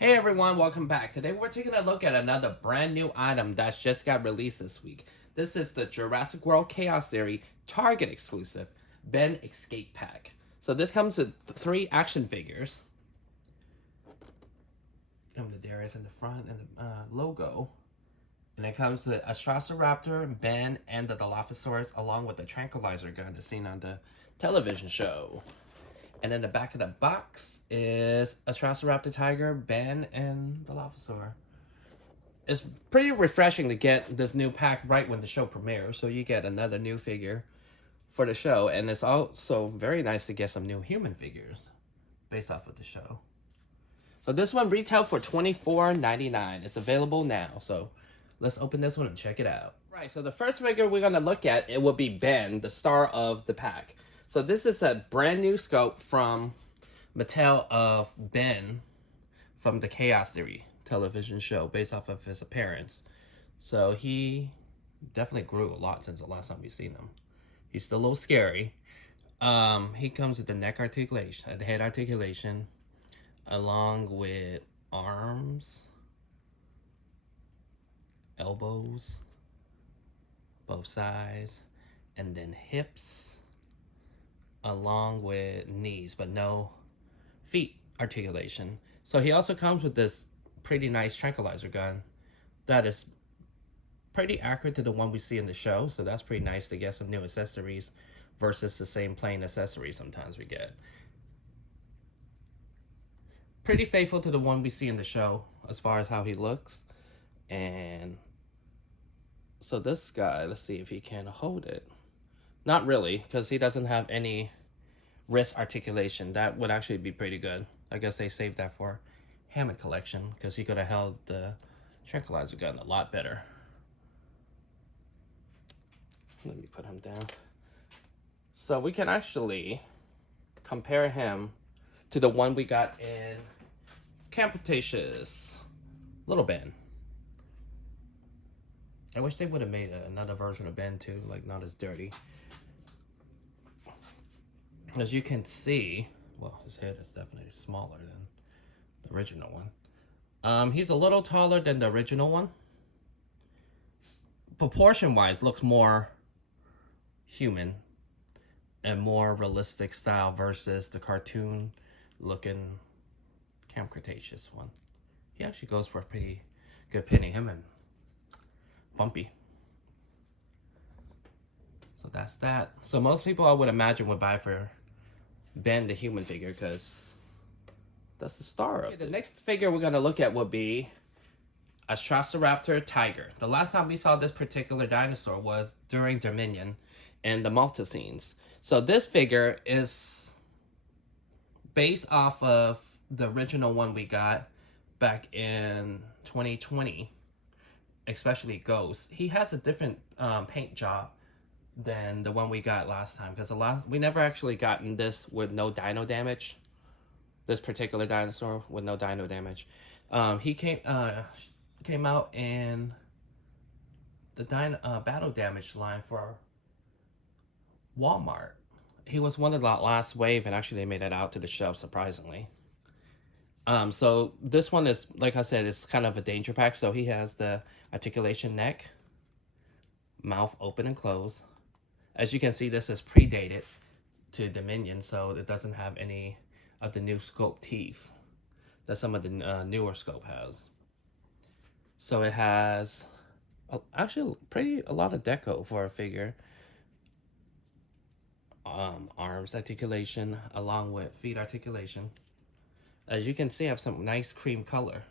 Hey everyone, welcome back. Today we're taking a look at another brand new item that's just got released this week. This is the Jurassic World Chaos Theory Target exclusive Ben Escape Pack. So this comes with 3 action figures. And the Darius in the front and the logo. And it comes with a Raptor, Ben, and the Dilophosaurus along with the tranquilizer gun that's seen on the television show. And then the back of the box is a Raptor Tiger, Ben, and the Dilophosaurus. It's pretty refreshing to get this new pack right when the show premieres, so you get another new figure for the show, and it's also very nice to get some new human figures based off of the show. So this one retailed for $24.99. It's available now, so let's open this one and check it out. Right, so the first figure we're gonna look at, it will be Ben, the star of the pack. So this is a brand new scope from Mattel of Ben from the Chaos Theory television show based off of his appearance. So he definitely grew a lot since the last time we've seen him. He's still a little scary. He comes with the neck articulation, the head articulation, along with arms, elbows, both sides, and then hips, along with knees, but no feet articulation. So he also comes with this pretty nice tranquilizer gun that is pretty accurate to the one we see in the show. So that's pretty nice to get some new accessories versus the same plain accessories sometimes we get. Pretty faithful to the one we see in the show as far as how he looks. And so this guy, let's see if he can hold it. Not really, because he doesn't have any wrist articulation. That would actually be pretty good. I guess they saved that for Hammond collection, because he could have held the tranquilizer gun a lot better. Let me put him down. So we can actually compare him to the one we got in Camp Cretaceous, Little Ben. I wish they would have made another version of Ben too, like not as dirty. As you can see, well, his head is definitely smaller than the original one. He's a little taller than the original one. Proportion-wise, looks more human and more realistic style versus the cartoon-looking Camp Cretaceous one. He actually goes for a pretty good penny. Him and Bumpy. So that's that. So most people, I would imagine, would buy for Ben the human figure because that's the star of it. The next figure we're going to look at will be a Raptor Tiger. The last time we saw this particular dinosaur was during Dominion and the Malta scenes. So this figure is based off of the original one we got back in 2020, especially Ghost. He has a different paint job than the one we got last time, because we never actually gotten this with no dino damage. This particular dinosaur with no dino damage. He came out in the battle damage line for Walmart. He was one of the last wave, and actually they made it out to the shelf surprisingly. So this one is, like I said, it's kind of a danger pack. So he has the articulation neck, mouth open and closed. As you can see, this is predated to Dominion, so it doesn't have any of the new scope teeth that some of the newer scope has. So it has actually a lot of deco for a figure. Arms articulation along with feet articulation. As you can see, I have some nice cream color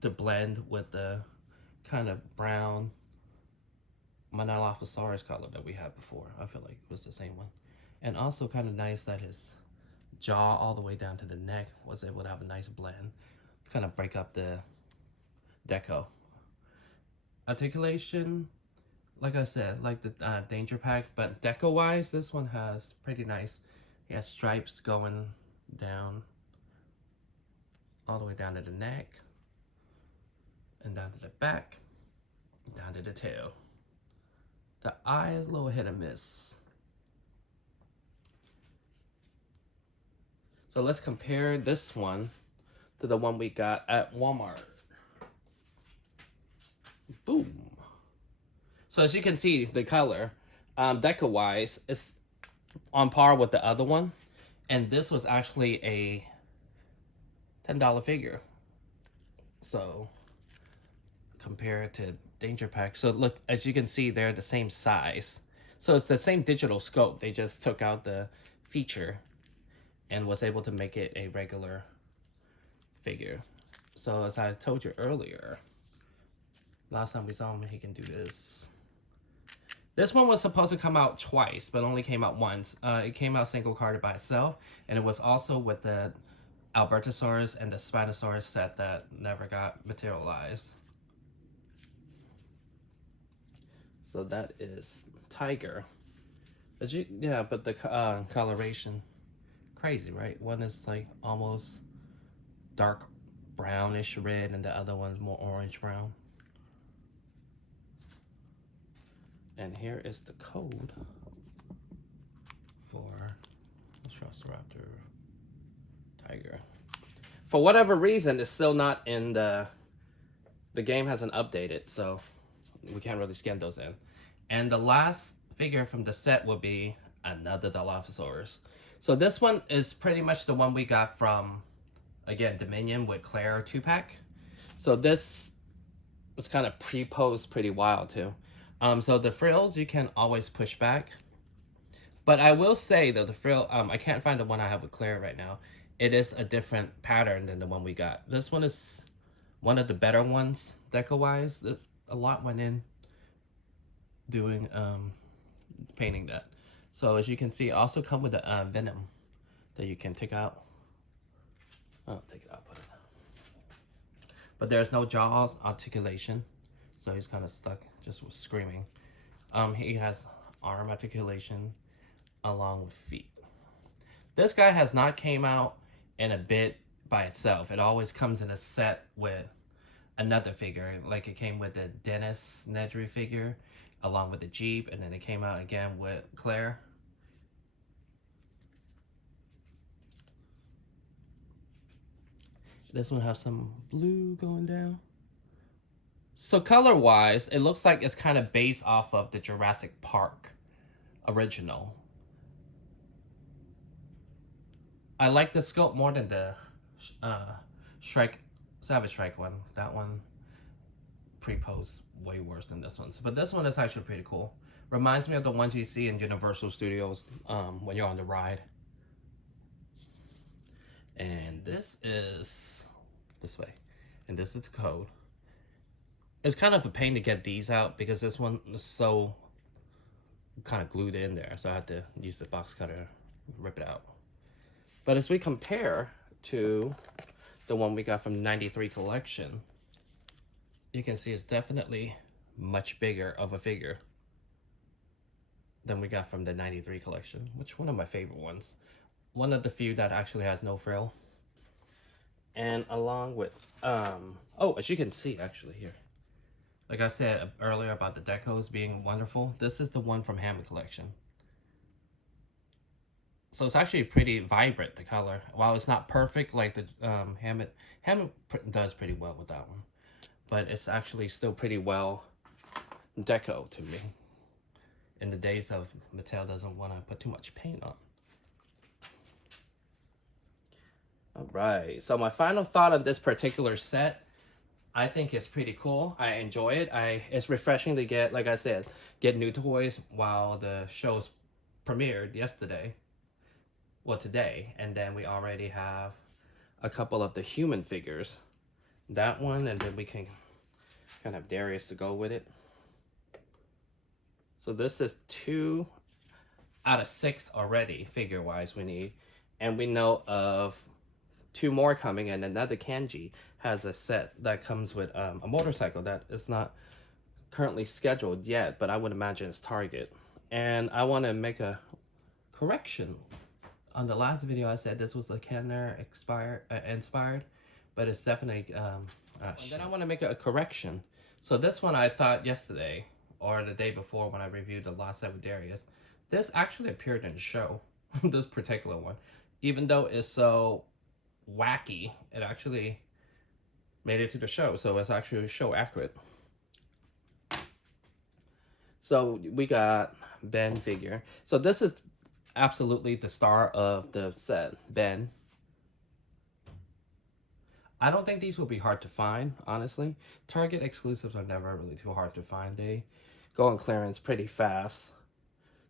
to blend with the kind of brown Dilophosaurus color that we had before. I feel like it was the same one. And also kind of nice that his jaw all the way down to the neck was able to have a nice blend. Kind of break up the deco. Articulation, like I said, like the Danger Pack, but deco-wise, this one has pretty nice. He has stripes going down, all the way down to the neck, and down to the back, down to the tail. The eye is a little hit or miss. So let's compare this one to the one we got at Walmart. Boom. So as you can see, the color, deco-wise, is on par with the other one. And this was actually a $10 figure. So compare it to Danger Pack. So look, as you can see, they're the same size. So it's the same digital scope. They just took out the feature and was able to make it a regular figure. So as I told you earlier, last time we saw him, he can do this. This one was supposed to come out twice, but only came out once. It came out single carded by itself, and it was also with the Albertosaurus and the Spinosaurus set that never got materialized. So that is Tiger. Yeah, but the coloration, crazy, right? One is like almost dark brownish red, and the other one's more orange brown. And here is the code for Raptor Tiger. For whatever reason, it's still not in the game hasn't updated, so we can't really scan those in. And the last figure from the set will be another Dilophosaurus. So this one is pretty much the one we got from, again, Dominion with Claire 2-pack. So this was kind of pre-posed pretty wild too. So the frills you can always push back. But I will say though, the frill, I can't find the one I have with Claire right now. It is a different pattern than the one we got. This one is one of the better ones, deco-wise. A lot went in doing, painting that. So as you can see, it also come with a venom that you can take out. Oh, take it out, put it down. But there's no jaws articulation. So he's kind of stuck just with screaming. He has arm articulation along with feet. This guy has not came out in a bit by itself. It always comes in a set with another figure. Like it came with the Dennis Nedry figure along with the Jeep, and then it came out again with Claire. This one has some blue going down. So color-wise, it looks like it's kind of based off of the Jurassic Park original. I like the sculpt more than the Savage Shrek one. That one pre-posed way worse than this one. But this one is actually pretty cool. Reminds me of the ones you see in Universal Studios when you're on the ride. And this is this way. And this is the code. It's kind of a pain to get these out because this one is so kind of glued in there. So I had to use the box cutter to rip it out. But as we compare to the one we got from 93 collection, you can see it's definitely much bigger of a figure than we got from the 93 collection, which one of my favorite ones. One of the few that actually has no frill. And along with, oh, as you can see actually here, like I said earlier about the decos being wonderful, this is the one from Hammond collection. So it's actually pretty vibrant, the color. While it's not perfect like the Hammond does pretty well with that one. But it's actually still pretty well deco to me. In the days of Mattel doesn't want to put too much paint on. All right, so my final thought on this particular set, I think it's pretty cool. I enjoy it. It's refreshing to get, like I said, get new toys while the show's premiered yesterday. Well, today. And then we already have a couple of the human figures. That one, and then we can kind of have Darius to go with it. So this is 2 out of 6 already, figure-wise, we need. And we know of 2 more coming, and another Kanji has a set that comes with a motorcycle that is not currently scheduled yet, but I would imagine it's Target. And I want to make a correction. On the last video, I said this was a Kenner inspired, but it's definitely and then I want to make a correction. So this one I thought yesterday or the day before when I reviewed the last set with Darius, this actually appeared in the show. This particular one. even though it's so wacky, it actually made it to the show. So it's actually show accurate. So we got Ben figure. So this is absolutely the star of the set, Ben. I don't think these will be hard to find, honestly. Target exclusives are never really too hard to find. They go on clearance pretty fast.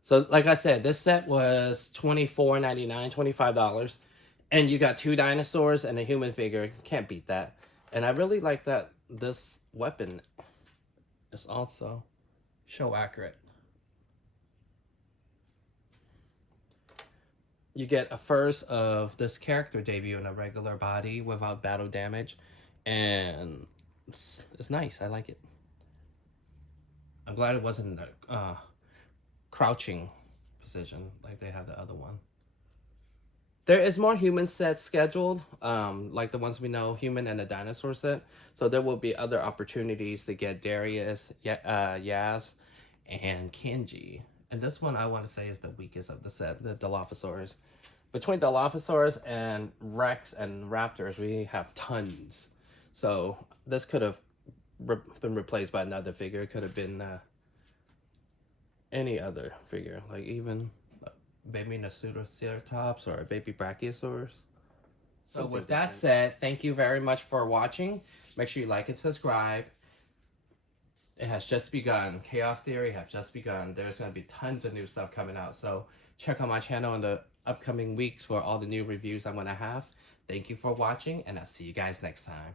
So like I said, this set was $24.99, $25. And you got 2 dinosaurs and a human figure. Can't beat that. And I really like that this weapon is also show accurate. You get a first of this character debut in a regular body without battle damage. And it's nice. I like it. I'm glad it wasn't a crouching position like they had the other one. There is more human sets scheduled, like the ones we know, human and the dinosaur set. So there will be other opportunities to get Darius, Yaz, and Kenji. And this one I want to say is the weakest of the set, the Dilophosaurus. Between Dilophosaurus and Rex and Raptors, we have tons. So this could have been replaced by another figure. It could have been any other figure, like even baby Nasutoceratops or a baby Brachiosaurus. So with that said, thank you very much for watching. Make sure you like and subscribe. It has just begun. Chaos Theory has just begun. There's going to be tons of new stuff coming out. So check out my channel in the upcoming weeks for all the new reviews I'm going to have. Thank you for watching, and I'll see you guys next time.